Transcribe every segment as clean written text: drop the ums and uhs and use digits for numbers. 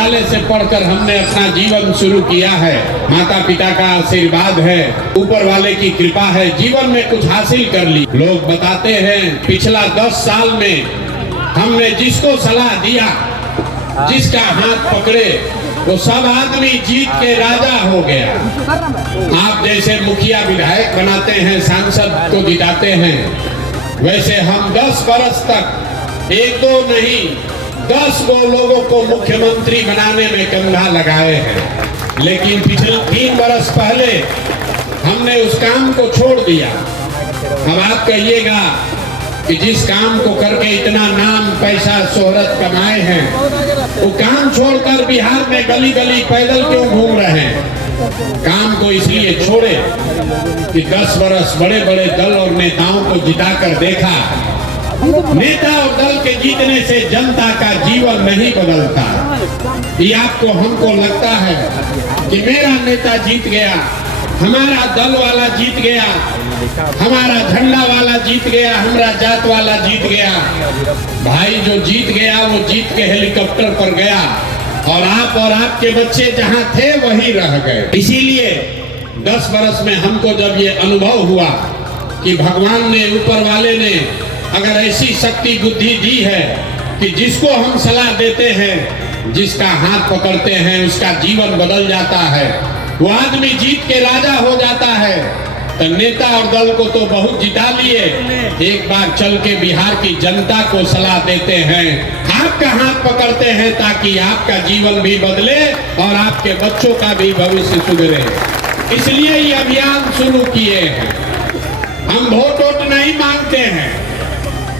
विद्यालय से पढ़कर हमने अपना जीवन शुरू किया है। माता पिता का आशीर्वाद है, ऊपर वाले की कृपा है, जीवन में कुछ हासिल कर ली। लोग बताते हैं पिछला 10 साल में हमने जिसको सलाह दिया, जिसका हाथ पकड़े, वो सब आदमी जीत के राजा हो गया। आप जैसे मुखिया विधायक बनाते हैं, सांसद को जिताते हैं, वैसे हम 10 बरस तक 1-2 नहीं 10 गो लोगों को मुख्यमंत्री बनाने में कंधा लगाए हैं। लेकिन पिछले 3 बरस पहले हमने उस काम को छोड़ दिया। अब आप कहिएगा कि जिस काम को करके इतना नाम पैसा शोहरत कमाए हैं, वो काम छोड़कर बिहार में गली गली पैदल क्यों घूम रहे हैं? काम को इसलिए छोड़े कि 10 बरस बड़े बड़े दल और नेताओं को जिताकर देखा। नेता और दल के जीतने से जनता का जीवन नहीं बदलता। ये आपको हमको लगता है कि मेरा नेता जीत गया, हमारा दल वाला जीत गया, हमारा झंडा वाला जीत गया, हमारा जात वाला जीत गया। भाई जो जीत गया वो जीत के हेलीकॉप्टर पर गया और आप और आपके बच्चे जहां थे वहीं रह गए। इसीलिए 10 बरस में हमको जब ये अनुभव हुआ कि भगवान ने, ऊपर वाले ने अगर ऐसी शक्ति बुद्धि दी है कि जिसको हम सलाह देते हैं, जिसका हाथ पकड़ते हैं, उसका जीवन बदल जाता है, वो आदमी जीत के राजा हो जाता है। तो नेता और दल को तो बहुत जिता लिए, एक बार चल के बिहार की जनता को सलाह देते हैं, आपका हाथ पकड़ते हैं ताकि आपका जीवन भी बदले और आपके बच्चों का भी भविष्य सुधरे। इसलिए ये अभियान शुरू किए हैं। हम वोट नहीं मांगते हैं।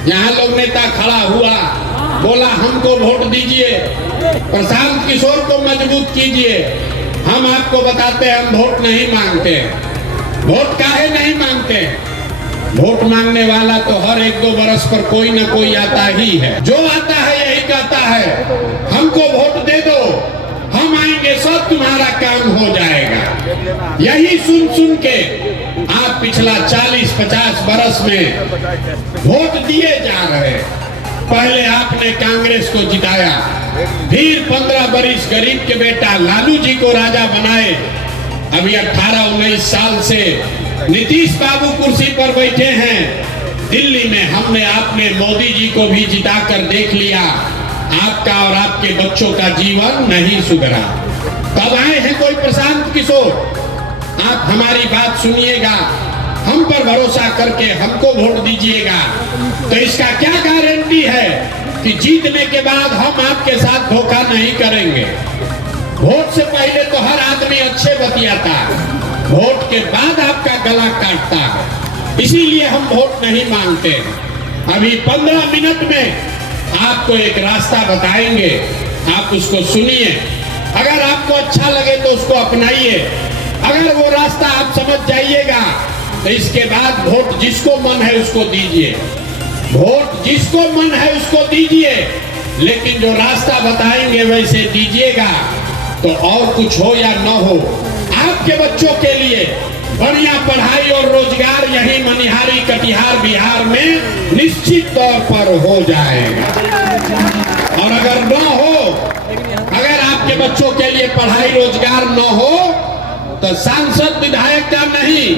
यहाँ लोग नेता खड़ा हुआ, बोला हमको वोट दीजिए, प्रशांत किशोर को मजबूत कीजिए। हम आपको बताते हैं हम वोट नहीं मांगते। वोट काहे नहीं मांगते? वोट मांगने वाला तो हर 1-2 बरस पर कोई न कोई आता ही है। जो आता है यही कहता है हमको वोट दे दो, हम आएंगे, सब तुम्हारा काम हो जाएगा। यही सुन सुन के आप पिछला 40-50 बरस में वोट दिए जा रहे। पहले आपने कांग्रेस को जिताया, फिर 15 बरिस गरीब के बेटा लालू जी को राजा बनाए। अभी 18-19 साल से नीतीश बाबू कुर्सी पर बैठे हैं। दिल्ली में हमने आपने मोदी जी को भी जिताकर देख लिया, आपका और आपके बच्चों का जीवन नहीं सुधरा। तब आए हैं कोई प्रशांत किशोर। आप हमारी बात सुनिएगा, हम पर भरोसा करके हमको वोट दीजिएगा। तो इसका क्या गारंटी है कि जीतने के बाद हम आपके साथ धोखा नहीं करेंगे? वोट से पहले तो हर आदमी अच्छे बतियाता है, वोट के बाद आपका गला काटता है। इसीलिए हम वोट नहीं मांगते। अभी 15 मिनट में आपको एक रास्ता बताएंगे, आप उसको सुनिए। अगर आपको अच्छा लगे तो उसको अपनाइए। अगर वो रास्ता आप समझ जाइएगा तो इसके बाद वोट जिसको मन है उसको दीजिए। वोट जिसको मन है उसको दीजिए, लेकिन जो रास्ता बताएंगे वैसे दीजिएगा। तो और कुछ हो या न हो, आपके बच्चों के लिए बढ़िया पढ़ाई और रोजगार यही मनिहारी कटिहार बिहार में निश्चित तौर पर हो जाएगा। और अगर न हो, अगर आपके बच्चों के लिए पढ़ाई रोजगार न हो, तो सांसद विधायक का नहीं,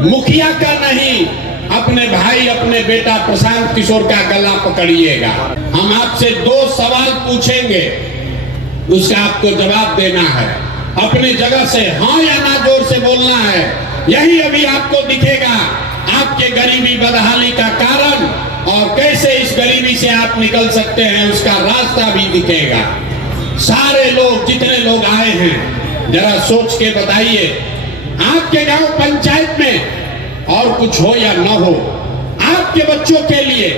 मुखिया का नहीं, अपने भाई अपने बेटा प्रशांत किशोर का गला पकड़िएगा। हम आपसे 2 सवाल पूछेंगे, उसका आपको जवाब देना है। अपनी जगह से हाँ या ना जोर से बोलना है। यही अभी आपको दिखेगा आपके गरीबी बदहाली का कारण, और कैसे इस गरीबी से आप निकल सकते हैं उसका रास्ता भी दिखेगा। सारे लोग, जितने लोग आए हैं, जरा सोच के बताइए, आपके गांव पंचायत में और कुछ हो या न हो, आपके बच्चों के लिए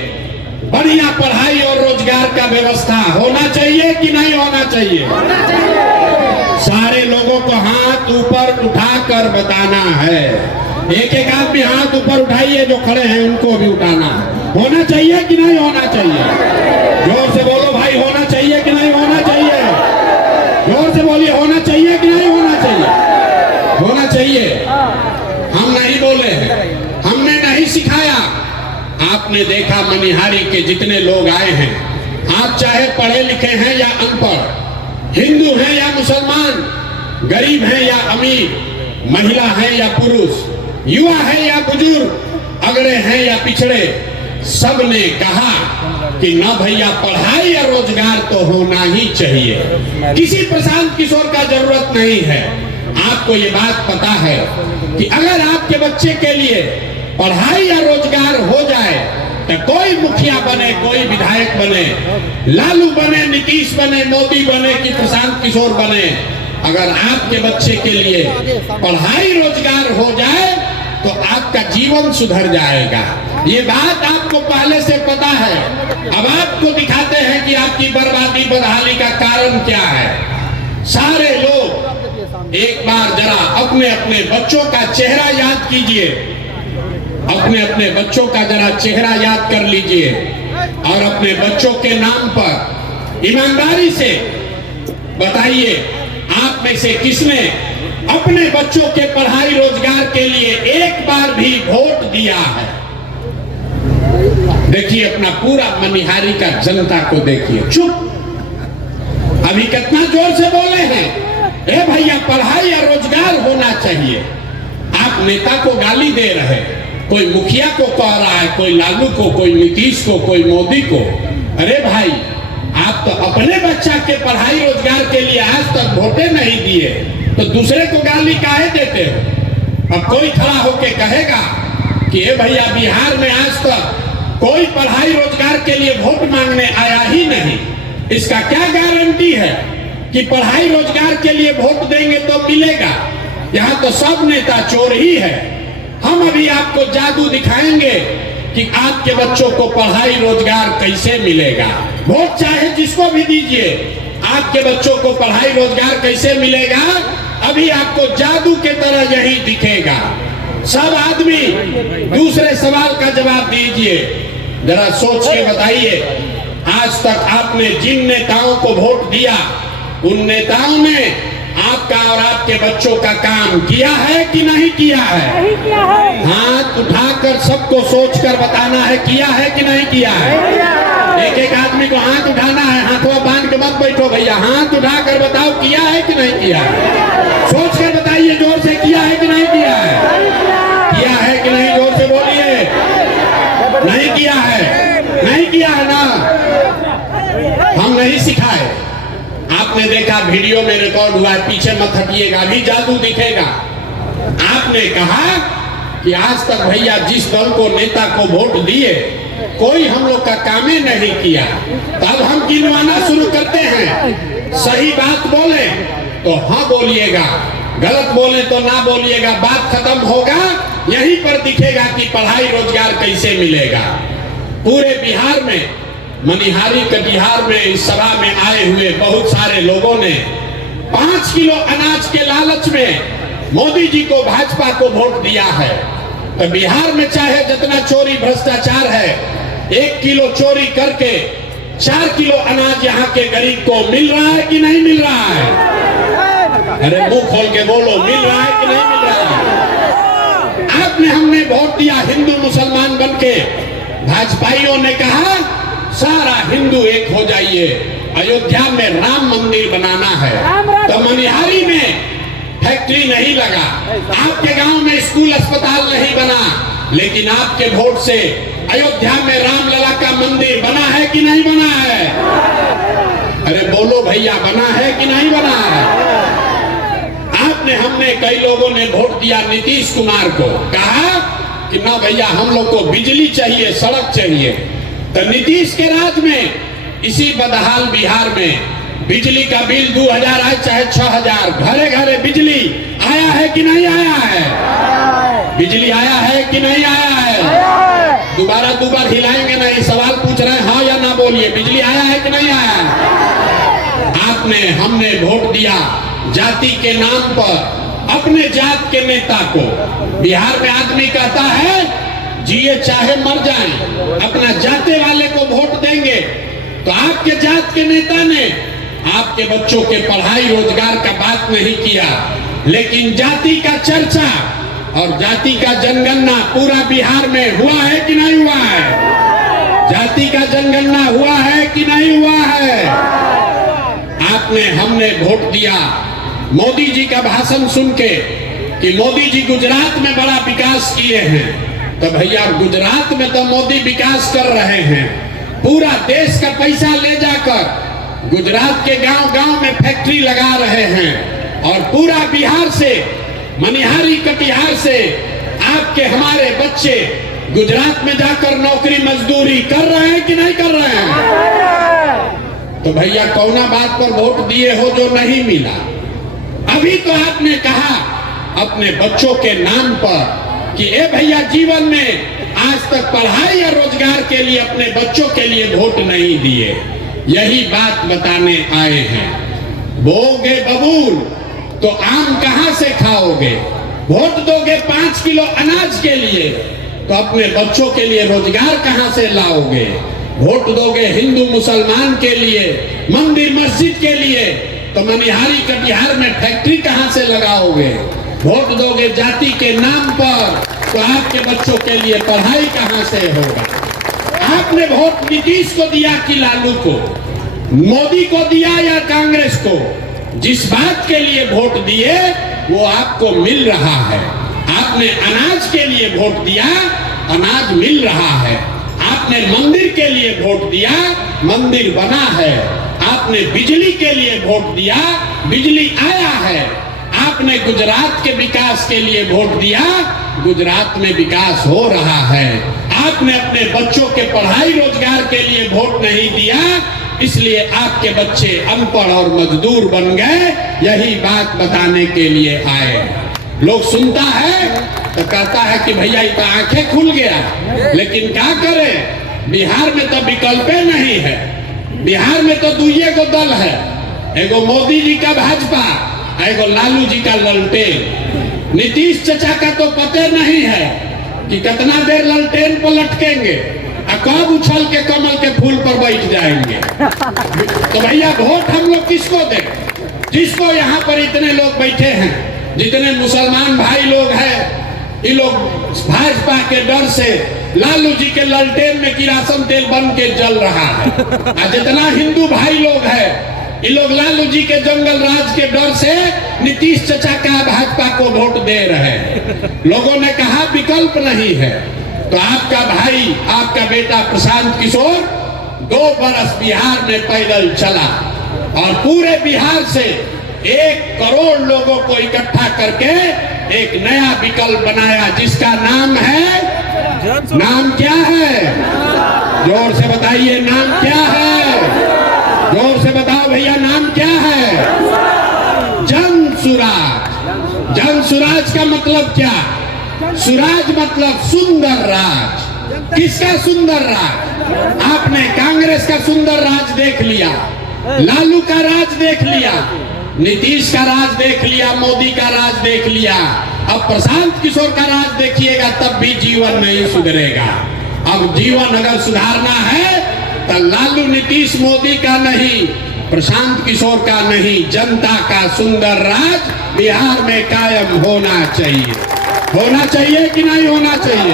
बढ़िया पढ़ाई और रोजगार का व्यवस्था होना चाहिए कि नहीं होना चाहिए? सारे लोगों को हाथ ऊपर उठाकर बताना है। एक एक आदमी हाथ ऊपर उठाइए, जो खड़े हैं उनको भी उठाना है। होना चाहिए कि नहीं होना चाहिए? जोर से बोलो भाई, होना चाहिए कि नहीं होना चाहिए? जोर से बोलिए, होना चाहिए कि नहीं होना चाहिए? होना चाहिए। हम नहीं बोले हैं, हमने नहीं सिखाया। आपने देखा मनिहारी के जितने लोग आए हैं, आप चाहे पढ़े लिखे हैं या अनपढ़, हिंदू हैं या मुसलमान, गरीब हैं या अमीर, महिला हैं या पुरुष, युवा है या बुजुर्ग, अगड़े हैं या पिछड़े, सब ने कहा कि ना भैया पढ़ाई या रोजगार तो होना ही चाहिए। किसी प्रशांत किशोर का जरूरत नहीं है। आपको ये बात पता है कि अगर आपके बच्चे के लिए पढ़ाई या रोजगार हो जाए तो कोई मुखिया बने, कोई विधायक बने, लालू बने, नीतीश बने, मोदी बने कि प्रशांत किशोर बने, अगर आपके बच्चे के लिए पढ़ाई रोजगार हो जाए तो आपका जीवन सुधर जाएगा। ये बात आपको पहले से पता है। अब आपको दिखाते हैं कि आपकी बर्बादी बदहाली का कारण क्या है। सारे लोग एक बार जरा अपने अपने बच्चों का चेहरा याद कीजिए, अपने अपने बच्चों का जरा चेहरा याद कर लीजिए और अपने बच्चों के नाम पर ईमानदारी से बताइए, आप में से किसने अपने बच्चों के पढ़ाई रोजगार के लिए एक बार भी वोट दिया है? देखिए अपना पूरा मनिहारी का जनता को देखिए। चुप, अभी कितना जोर से बोले हैं, ए भैया पढ़ाई या रोजगार होना चाहिए। आप नेता को गाली दे रहे, कोई मुखिया को कह रहा है, कोई लालू को, कोई नीतीश को, कोई मोदी को। अरे भाई, आप तो अपने बच्चा के पढ़ाई रोजगार के लिए आज तक वोटे नहीं दिए, तो दूसरे को गाली काहे देते हो? अब कोई खड़ा होके कहेगा कि ए भैया बिहार में आज तक कोई पढ़ाई रोजगार के लिए वोट मांगने आया ही नहीं, इसका क्या गारंटी है कि पढ़ाई रोजगार के लिए वोट देंगे तो मिलेगा? यहाँ तो सब नेता चोर ही है। हम अभी आपको जादू दिखाएंगे कि आपके बच्चों को पढ़ाई रोजगार कैसे मिलेगा। वोट चाहे जिसको भी दीजिए, आपके बच्चों को पढ़ाई रोजगार कैसे मिलेगा, अभी आपको जादू के तरह यही दिखेगा। सब आदमी दूसरे सवाल का जवाब दीजिए, जरा सोच के बताइए, आज तक आपने जिन नेताओं को वोट दिया, उन नेताओं ने आपका और आपके बच्चों का काम किया है कि नहीं किया है? नहीं किया है। हाथ उठाकर सबको सोचकर बताना है, किया है कि नहीं किया है? एक एक आदमी को हाथ उठाना है, हाथों बांध के मत बैठो भैया, हाथ उठाकर बताओ किया है कि नहीं किया है? सोच कर बताइए जोर से, किया है कि नहीं किया है? किया है कि नहीं, जोर से बोलिए। नहीं किया है, नहीं किया है ना? हम नहीं सिखाए। आपने देखा वीडियो में रिकॉर्ड हुआ है, पीछे मत हटिएगा, अभी जादू दिखेगा। आपने कहा कि आज तक भैया जिस दल को नेता को वोट दिए, कोई हम लोग का काम ही नहीं किया। तब हम गिनवाना शुरू करते हैं। सही बात बोले तो हाँ बोलिएगा, गलत बोले तो ना बोलिएगा। बात खत्म होगा, यहीं पर दिखेगा कि पढ़ाई रोजगार कैसे मिलेगा। पूरे बिहार में, मनिहारी के बिहार में इस सभा में आए हुए बहुत सारे लोगों ने 5 किलो अनाज के लालच में मोदी जी को, भाजपा को वोट दिया है। तो बिहार में चाहे जितना चोरी भ्रष्टाचार है, 1 किलो चोरी करके 4 किलो अनाज यहाँ के गरीब को मिल रहा है कि नहीं मिल रहा है? अरे मुंह खोल के बोलो, मिल रहा है कि नहीं मिल रहा है? आपने, हमने वोट दिया हिंदू मुसलमान बनके, भाजपाइयों ने कहा सारा हिंदू एक हो जाइए, अयोध्या में राम मंदिर बनाना है। तो मनिहारी में फैक्ट्री नहीं लगा, आपके गांव में स्कूल अस्पताल नहीं बना, लेकिन आपके वोट से अयोध्या में रामलला का मंदिर बना है कि नहीं बना है? अरे बोलो भैया, बना है कि नहीं बना है? आपने, हमने, कई लोगों ने वोट दिया नीतीश कुमार को, कहा कि ना भैया हम लोग को बिजली चाहिए, सड़क चाहिए। तो नीतीश के राज में इसी बदहाल बिहार में बिजली का बिल 2000 आए चाहे 6000, घरे घरे बिजली आया है कि नहीं आया है? बिजली आया है कि नहीं आया है? दोबारा दोबारा हिलाएंगे नहीं, सवाल पूछ रहे हैं, हाँ या ना बोलिए, बिजली आया है कि नहीं आया है? आपने, हमने वोट दिया जाति के नाम पर अपने जात के नेता को। बिहार में आदमी कहता है जिए चाहे मर जाएं, अपना जाते वाले को वोट देंगे। तो आपके जात के नेता ने आपके बच्चों के पढ़ाई रोजगार का बात नहीं किया, लेकिन जाति का चर्चा और जाति का जनगणना पूरा बिहार में हुआ है कि नहीं हुआ है? जाति का जनगणना हुआ है कि नहीं हुआ है? आपने हमने वोट दिया मोदी जी का भाषण सुन के कि मोदी जी गुजरात में बड़ा विकास किए हैं। तो भैया गुजरात में तो मोदी विकास कर रहे हैं, पूरा देश का पैसा ले जाकर गुजरात के गांव-गांव में फैक्ट्री लगा रहे हैं और पूरा बिहार से मनिहारी कटिहार से आपके हमारे बच्चे गुजरात में जाकर नौकरी मजदूरी कर रहे हैं कि नहीं कर रहे हैं? तो भैया कौना बात पर वोट दिए हो जो नहीं मिला? अभी तो आपने कहा अपने बच्चों के नाम पर कि ए भैया जीवन में आज तक पढ़ाई या रोजगार के लिए अपने बच्चों के लिए वोट नहीं दिए। यही बात बताने आए हैं। बोगे बबूल तो आम कहां से खाओगे? वोट दोगे 5 किलो अनाज के लिए तो अपने बच्चों के लिए रोजगार कहां से लाओगे? वोट दोगे हिंदू मुसलमान के लिए, मंदिर मस्जिद के लिए तो मनिहारी कटिहार में फैक्ट्री कहां से लगाओगे? वोट दोगे जाति के नाम पर तो आपके बच्चों के लिए पढ़ाई कहां से होगा? आपने वोट नीतीश को दिया कि लालू को, मोदी को दिया या कांग्रेस को? जिस बात के लिए वोट दिए वो आपको मिल रहा है। आपने अनाज के लिए वोट दिया, अनाज मिल रहा है। आपने मंदिर के लिए वोट दिया, मंदिर बना है। आपने बिजली के लिए वोट दिया, बिजली आया है। आपने गुजरात के विकास के लिए वोट दिया, गुजरात में विकास हो रहा है। आपने अपने बच्चों के पढ़ाई रोजगार के लिए वोट नहीं दिया, इसलिए आपके बच्चे अनपढ़ और मजदूर बन गए। यही बात बताने के लिए आए। लोग सुनता है तो कहता है कि भैया ये तो आंखें खुल गया, लेकिन क्या करें? बिहार में तो विकल्प नहीं है। बिहार में तो दुइये को दल है, एगो मोदी जी का भाजपा, एगो लालू जी का ललटेन। नीतीश चचा का तो पता नहीं है कि कितना देर ललटेन पर लटकेंगे और कब उछल के कमल के फूल पर बैठ जाएंगे। तो भैया वोट हम लोग किसको दें? जिसको यहाँ पर इतने लोग बैठे हैं, जितने मुसलमान भाई लोग हैं, ये लोग भाजपा के डर से लालू जी के ललटेन में किरासन तेल बन के जल रहा है। और जितना हिंदू भाई लोग हैं, ये लोग लालू जी के जंगल राज के डर से नीतीश चचा का भाजपा को वोट दे रहे हैं। लोगों ने कहा विकल्प नहीं है, तो आपका भाई, आपका बेटा प्रशांत किशोर 2 बरस बिहार में पैदल चला और पूरे बिहार से 1 करोड़ लोगों को इकट्ठा करके एक नया विकल्प बनाया, जिसका नाम है, नाम क्या है? जोर से बताइए, नाम क्या है? जोर से बताओ भैया, नाम क्या है? जन सुराज। जन सुराज का मतलब क्या? सुराज मतलब सुंदर राज। किसका सुंदर राज? आपने कांग्रेस का सुंदर राज देख लिया, लालू का राज देख लिया, नीतीश का राज देख लिया, मोदी का राज देख लिया। अब प्रशांत किशोर का राज देखिएगा, तब भी जीवन नहीं सुधरेगा। अब जीवन अगर सुधारना है तो लालू नीतीश मोदी का नहीं, प्रशांत किशोर का नहीं, जनता का सुंदर राज बिहार में कायम होना चाहिए। होना चाहिए कि नहीं होना चाहिए?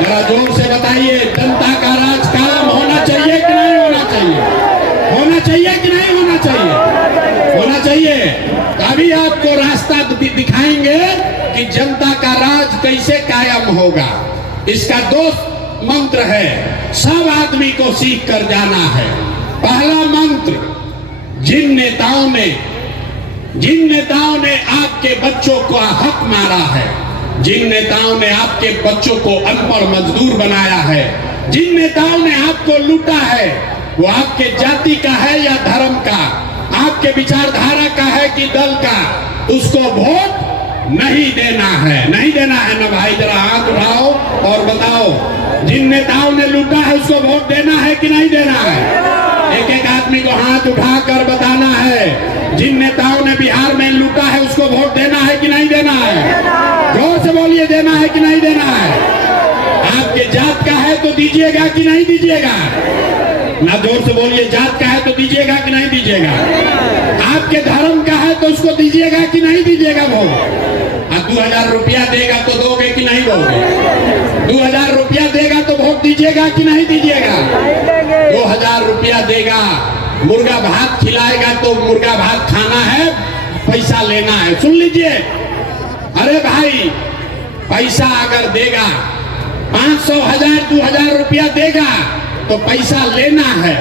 जरा जोर से बताइए, जनता का राज कायम होना चाहिए कि नहीं होना चाहिए? होना चाहिए कि नहीं होना चाहिए? होना चाहिए। तभी आपको रास्ता दिखाएंगे कि जनता का राज कैसे कायम होगा। इसका 2 मंत्र है, सब आदमी को सीख कर जाना है। पहला मंत्र, जिन नेताओं ने आपके बच्चों को हक मारा है, जिन नेताओं ने आपके बच्चों को अनपढ़ मजदूर बनाया है, जिन नेताओं ने आपको लूटा है, वो आपके जाति का है या धर्म का, आपके विचारधारा का है कि दल का, उसको वोट नहीं देना है। नहीं देना है ना भाई? जरा हाथ उठाओ और बताओ, जिन नेताओं ने लूटा है उसको वोट देना है कि नहीं देना है? एक एक आदमी को हाथ उठाकर बताना है, जिन नेताओं ने बिहार में लूटा है उसको वोट देना है कि नहीं देना है? जोर से बोलिए, देना है कि नहीं देना है? आपके जात का है तो दीजिएगा कि नहीं दीजिएगा? ना जोर से बोलिए, जात का है तो दीजिएगा कि नहीं दीजिएगा? आपके धर्म का है तो उसको दीजिएगा कि नहीं दीजिएगा वोट? 2000 रुपया देगा तो दोगे कि नहीं दोगे? 2000 रुपया देगा तो वोट दीजिएगा कि नहीं दीजिएगा? 2000 रुपया देगा मुर्गा भात खिलाएगा तो मुर्गा भात खाना है, पैसा लेना है। सुन लीजिए, अरे भाई पैसा अगर देगा 500, 1000, 2000 रुपया देगा तो पैसा लेना है।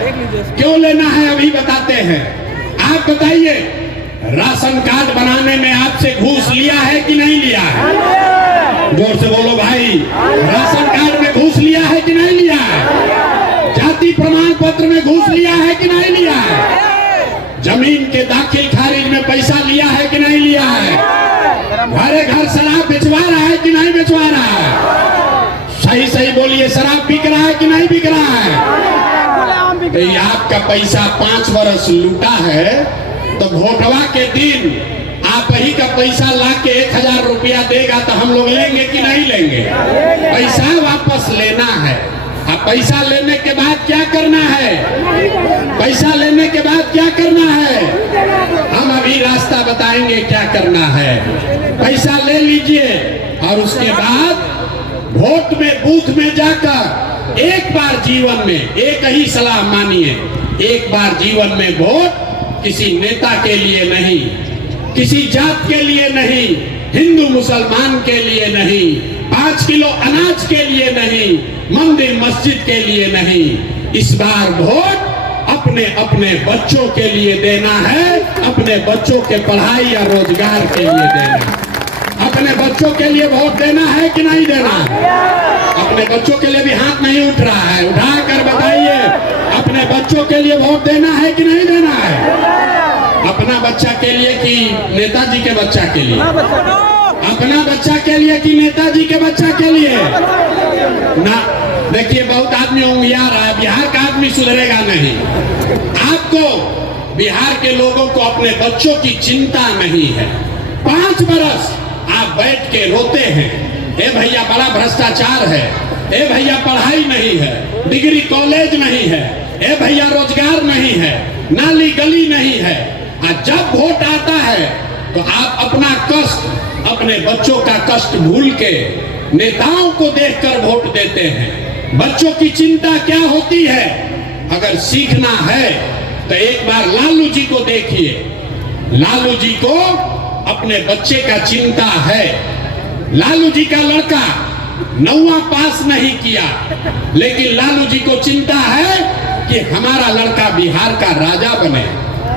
क्यों लेना है अभी बताते हैं। आप बताइए, राशन कार्ड बनाने में आपसे घूस लिया है कि नहीं लिया है? जोर से बोलो भाई, राशन कार्ड में घूस लिया है कि नहीं लिया है? जाति प्रमाण पत्र में घूस लिया है कि नहीं लिया है? जमीन के दाखिल खारिज में पैसा लिया है कि नहीं लिया है? घरे घर शराब बेचवा रहा है कि नहीं बेचवा रहा है? सही सही बोलिए, शराब बिक रहा है कि नहीं बिक रहा है? तो ये आपका पैसा 5 बरस लूटा है, तो वोटवा के दिन आप ही का पैसा ला के 1000 रुपया देगा तो हम लोग लेंगे कि नहीं लेंगे? पैसा वापस लेना है। अब पैसा लेने के बाद क्या करना है? पैसा लेने के बाद क्या करना है? हम अभी रास्ता बताएंगे क्या करना है। पैसा ले लीजिए और उसके बाद वोट में, बूथ में जाकर एक बार जीवन में, एक ही सलाह मानिए, एक बार जीवन में वोट किसी नेता के लिए नहीं, किसी जात के लिए नहीं, हिंदू मुसलमान के लिए नहीं, 5 किलो अनाज के लिए नहीं, मंदिर मस्जिद के लिए नहीं, इस बार वोट अपने अपने बच्चों के लिए देना है, अपने बच्चों के पढ़ाई या रोजगार के लिए देना। अपने बच्चों के लिए वोट देना है कि नहीं देना? अपने बच्चों के लिए भी हाथ नहीं उठ रहा है, उठा कर बताइए, अपने बच्चों के लिए वोट देना है कि नहीं देना है? अपना बच्चा के लिए कि नेताजी के बच्चा के लिए? अपना बच्चा के लिए कि नेताजी के बच्चा के लिए? ना, देखिए बहुत आदमी उंगिया रहा है, बिहार का आदमी सुधरेगा नहीं। आपको, बिहार के लोगों को अपने बच्चों की चिंता नहीं है। 5 बरस आप बैठ के रोते हैं, ए भैया बड़ा भ्रष्टाचार है, ए भैया पढ़ाई नहीं है, डिग्री कॉलेज नहीं है, ए भैया रोजगार नहीं है, नाली गली नहीं है। और जब वोट आता है तो आप अपना कष्ट, अपने बच्चों का कष्ट भूल के नेताओं को देखकर वोट देते हैं। बच्चों की चिंता क्या होती है? अगर सीखना है तो एक बार लालू जी को देखिए। लालू जी को अपने बच्चे का चिंता है। लालू जी का लड़का 9वां पास नहीं किया, लेकिन लालू जी को चिंता है कि हमारा लड़का बिहार का राजा बने।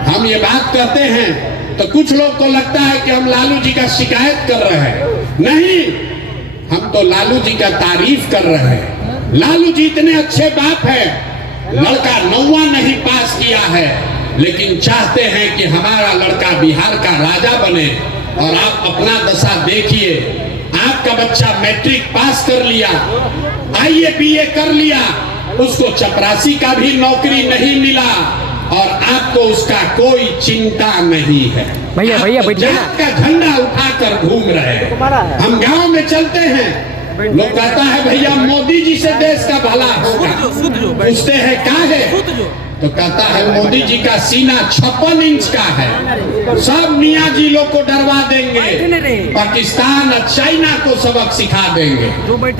हम ये बात कहते हैं तो कुछ लोग को लगता है कि हम लालू जी का शिकायत कर रहे हैं। नहीं, हम तो लालू जी का तारीफ कर रहे हैं। लालू जी इतने अच्छे बाप है, लड़का 9वां नहीं पास किया है, लेकिन चाहते हैं कि हमारा लड़का बिहार का राजा बने। और आप अपना दशा देखिए, आपका बच्चा मैट्रिक पास कर लिया, IAS BA कर लिया, उसको चपरासी का भी नौकरी नहीं मिला और आपको उसका कोई चिंता नहीं है। भैया भैया जात का झंडा उठाकर घूम रहे हैं। हम गांव में चलते हैं, लोग कहता है भैया मोदी जी से देश का भला होगा। पूछते हैं क्या है, तो कहता है मोदी जी का सीना 56 इंच का है, सब मियाँ जी लोग को डरवा देंगे, पाकिस्तान और चाइना को सबक सिखा देंगे।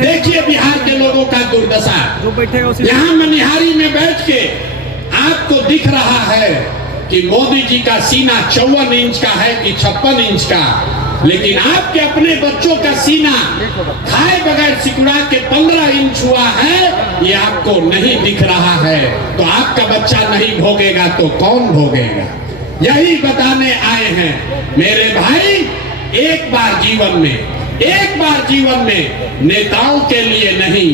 देखिए बिहार के लोगों का दुर्दशा। यहाँ मनिहारी में बैठ के आपको दिख रहा है कि मोदी जी का सीना 54 इंच का है कि 56 इंच का, लेकिन आपके अपने बच्चों का सीना खाए बगैर सिकुड़ा के 15 इंच हुआ है, ये आपको नहीं दिख रहा है। तो आपका बच्चा नहीं भोगेगा तो कौन भोगेगा? यही बताने आए हैं मेरे भाई, एक बार जीवन में नेताओं के लिए नहीं,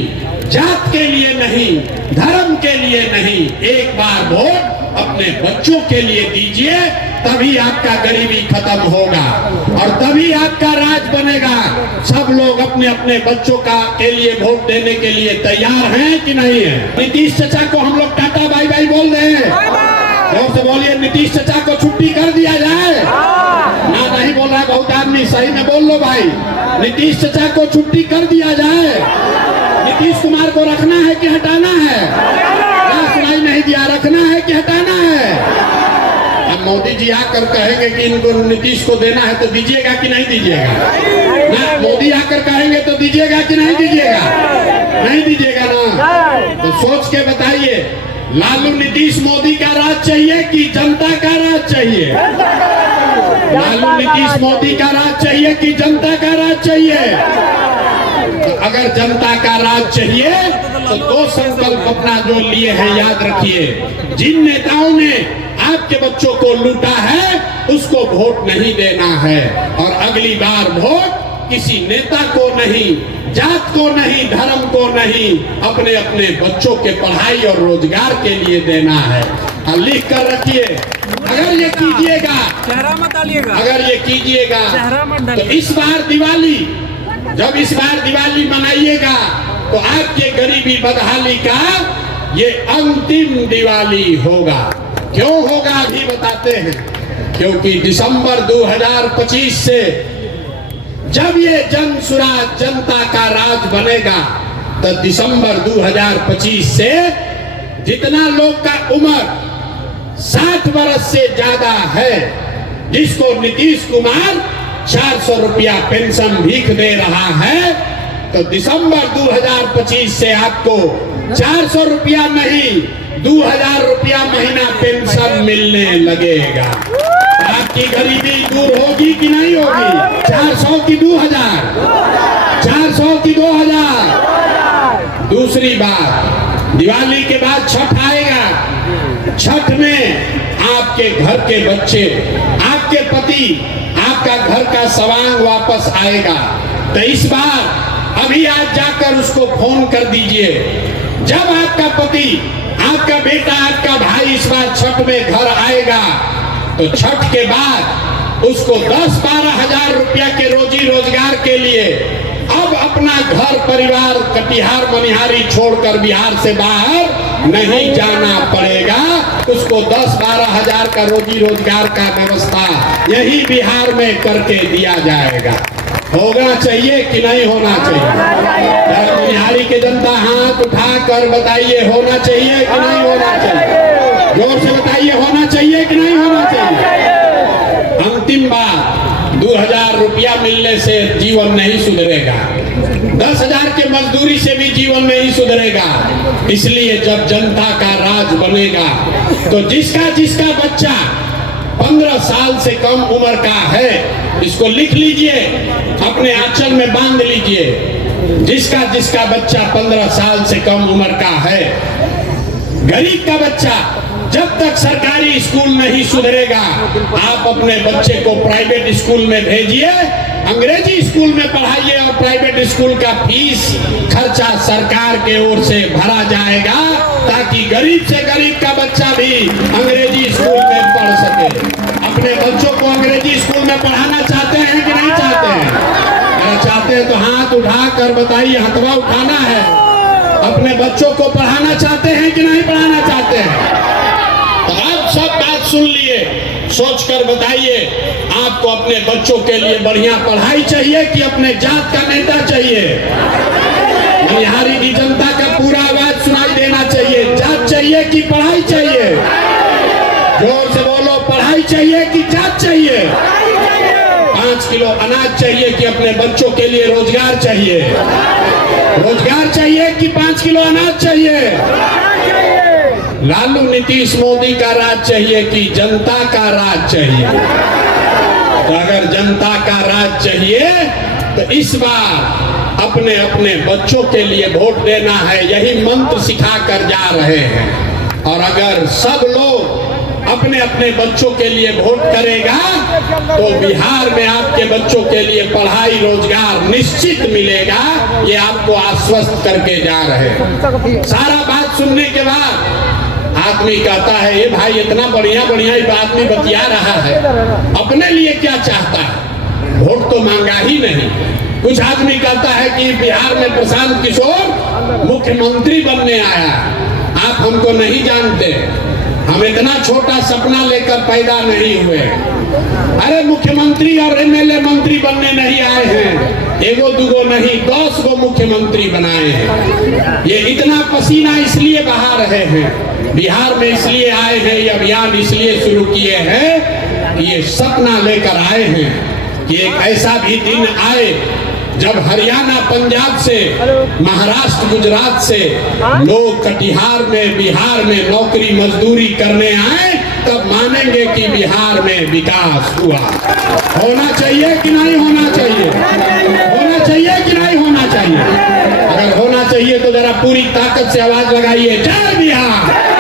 जात के लिए नहीं, धर्म के लिए नहीं, एक बार वोट अपने बच्चों के लिए दीजिए, तभी आपका गरीबी खत्म होगा और तभी आपका राज बनेगा। सब लोग अपने अपने बच्चों का के लिए वोट देने के लिए तैयार हैं कि नहीं है? नीतीश चाचा को हम लोग टाटा बाय बाय बोल रहे हैं। और से बोलिए नीतीश चाचा को छुट्टी कर दिया जाए ना? नहीं बोल रहा बहुत आदमी, सही में बोल लो भाई, नीतीश चाचा को छुट्टी कर दिया जाए। नीतीश कुमार को रखना है कि हटाना है? सुनाई नहीं दिया, रखना है कि हटाना है? अब मोदी जी आकर कहेंगे कि इनको नीतीश को देना है तो दीजिएगा कि नहीं दीजिएगा? ना, मोदी आकर कहेंगे तो दीजिएगा कि नहीं दीजिएगा? नहीं दीजिएगा ना? तो सोच के बताइए, लालू नीतीश मोदी का राज चाहिए कि जनता का राज चाहिए? लालू नीतीश मोदी का राज चाहिए कि जनता का राज चाहिए? तो अगर जनता का राज चाहिए तो दो संकल्प अपना जो लिए हैं याद रखिए। जिन नेताओं ने आपके बच्चों को लूटा है उसको वोट नहीं देना है, और अगली बार वोट किसी नेता को नहीं, जात को नहीं, धर्म को नहीं, अपने अपने बच्चों के पढ़ाई और रोजगार के लिए देना है। और लिख कर रखिए, अगर ये कीजिएगा, चेहरा मत डालिएगा, अगर ये कीजिएगा चेहरा मत तो डालिएगा। इस बार दिवाली, जब इस बार दिवाली मनाइएगा तो आपके गरीबी बदहाली का ये अंतिम दिवाली होगा। क्यों होगा अभी बताते हैं। क्योंकि दिसंबर 2025 से जब ये जन सुराज, जनता का राज बनेगा, तो दिसंबर 2025 से जितना लोग का उम्र 60 वर्ष से ज्यादा है, जिसको नीतीश कुमार 400 रुपया पेंशन भीख दे रहा है, तो दिसंबर 2025 से आपको 400 रुपया नहीं 2000 रुपया महीना पेंशन मिलने लगेगा। आपकी गरीबी दूर होगी कि नहीं होगी? 400 की 2000, 400 की 2000। दूसरी बात, दिवाली के बाद छठ आएगा। छठ में आपके घर के बच्चे, आपके पति, आपका घर का सवांग वापस आएगा। तो इस बार अभी आज जाकर उसको फोन कर दीजिए। जब आपका पति, आपका बेटा, आपका भाई इस बार छठ में घर आएगा, तो छठ के बाद उसको 10-12 हजार रुपया के रोजी रोजगार के लिए अब अपना घर परिवार कटिहार मनिहारी छोड़कर बिहार से बाहर नहीं जाना पड़ेगा। उसको 10-12 हजार का रोजी रोजगार का व्यवस्था यही बिहार में करके दिया जाएगा। होना चाहिए कि नहीं होना चाहिए? मनिहारी की जनता हाथ उठा कर बताइए, होना चाहिए कि नहीं होना चाहिए? जोर से बताइए, होना चाहिए कि नहीं होना चाहिए? अंतिम बात, 2000 रुपया मिलने से जीवन नहीं सुधरेगा, 10,000 के मजदूरी से भी जीवन नहीं सुधरेगा। इसलिए जब जनता का राज बनेगा तो जिसका जिसका बच्चा 15 साल से कम उम्र का है, इसको लिख लीजिए, अपने आंचल में बांध लीजिए। जिसका जिसका बच्चा 15 साल से कम उम्र का है, गरीब का बच्चा, जब तक सरकारी स्कूल नहीं सुधरेगा, आप अपने बच्चे को प्राइवेट स्कूल में भेजिए, अंग्रेजी स्कूल में पढ़ाइए, और प्राइवेट स्कूल का फीस खर्चा सरकार के ओर से भरा जाएगा, ताकि गरीब से गरीब का बच्चा भी अंग्रेजी स्कूल में पढ़ सके। अपने बच्चों को अंग्रेजी स्कूल में पढ़ाना चाहते हैं कि नहीं चाहते हैं? अगर चाहते हैं तो हाथ उठा कर बताइए, हथवा उठाना है। अपने बच्चों को पढ़ाना चाहते हैं कि नहीं पढ़ाना चाहते हैं? तो आप सब बात सुन लिए, सोच कर बताइए, आपको अपने बच्चों के लिए बढ़िया पढ़ाई चाहिए कि अपने जात का नेता चाहिए? मनिहारी की जनता का पूरा आवाज सुनाई देना चाहिए। जात चाहिए कि पढ़ाई चाहिए? जोर से बोलो, पढ़ाई चाहिए कि जात चाहिए? 5 किलो अनाज चाहिए कि अपने बच्चों के लिए रोजगार चाहिए? रोजगार चाहिए कि 5 किलो अनाज चाहिए? लालू नीतीश मोदी का राज चाहिए कि जनता का राज चाहिए? तो अगर जनता का राज चाहिए तो इस बार अपने अपने बच्चों के लिए वोट देना है, यही मंत्र सिखा कर जा रहे हैं। और अगर सब लोग अपने अपने बच्चों के लिए वोट करेगा तो बिहार में आपके बच्चों के लिए पढ़ाई रोजगार निश्चित मिलेगा। ये आपको आश्वस्त करके जा रहे हैं। सारा बात सुनने के बाद आदमी कहता है, ये भाई इतना बढ़िया बढ़िया आदमी बतिया रहा है, अपने लिए क्या चाहता है? वोट तो मांगा ही नहीं। कुछ आदमी कहता है कि बिहार में प्रशांत किशोर मुख्यमंत्री बनने आया, आप हमको नहीं जानते, हम इतना छोटा सपना लेकर पैदा नहीं हुए। अरे मुख्यमंत्री और एमएलए मंत्री बनने नहीं आए हैं, एगो दुगो नहीं 10 गो मुख्यमंत्री बनाए हैं। ये इतना पसीना इसलिए बहा रहे हैं, बिहार में इसलिए आए हैं, ये अभियान इसलिए शुरू किए हैं कि ये सपना लेकर आए हैं कि एक ऐसा भी दिन आए जब हरियाणा पंजाब से, महाराष्ट्र गुजरात से लोग कटिहार में, बिहार में नौकरी मजदूरी करने आए, तब मानेंगे कि बिहार में विकास हुआ। होना चाहिए कि नहीं होना चाहिए? होना चाहिए कि नहीं होना चाहिए? अगर होना चाहिए तो जरा पूरी ताकत से आवाज लगाइए, जय बिहार।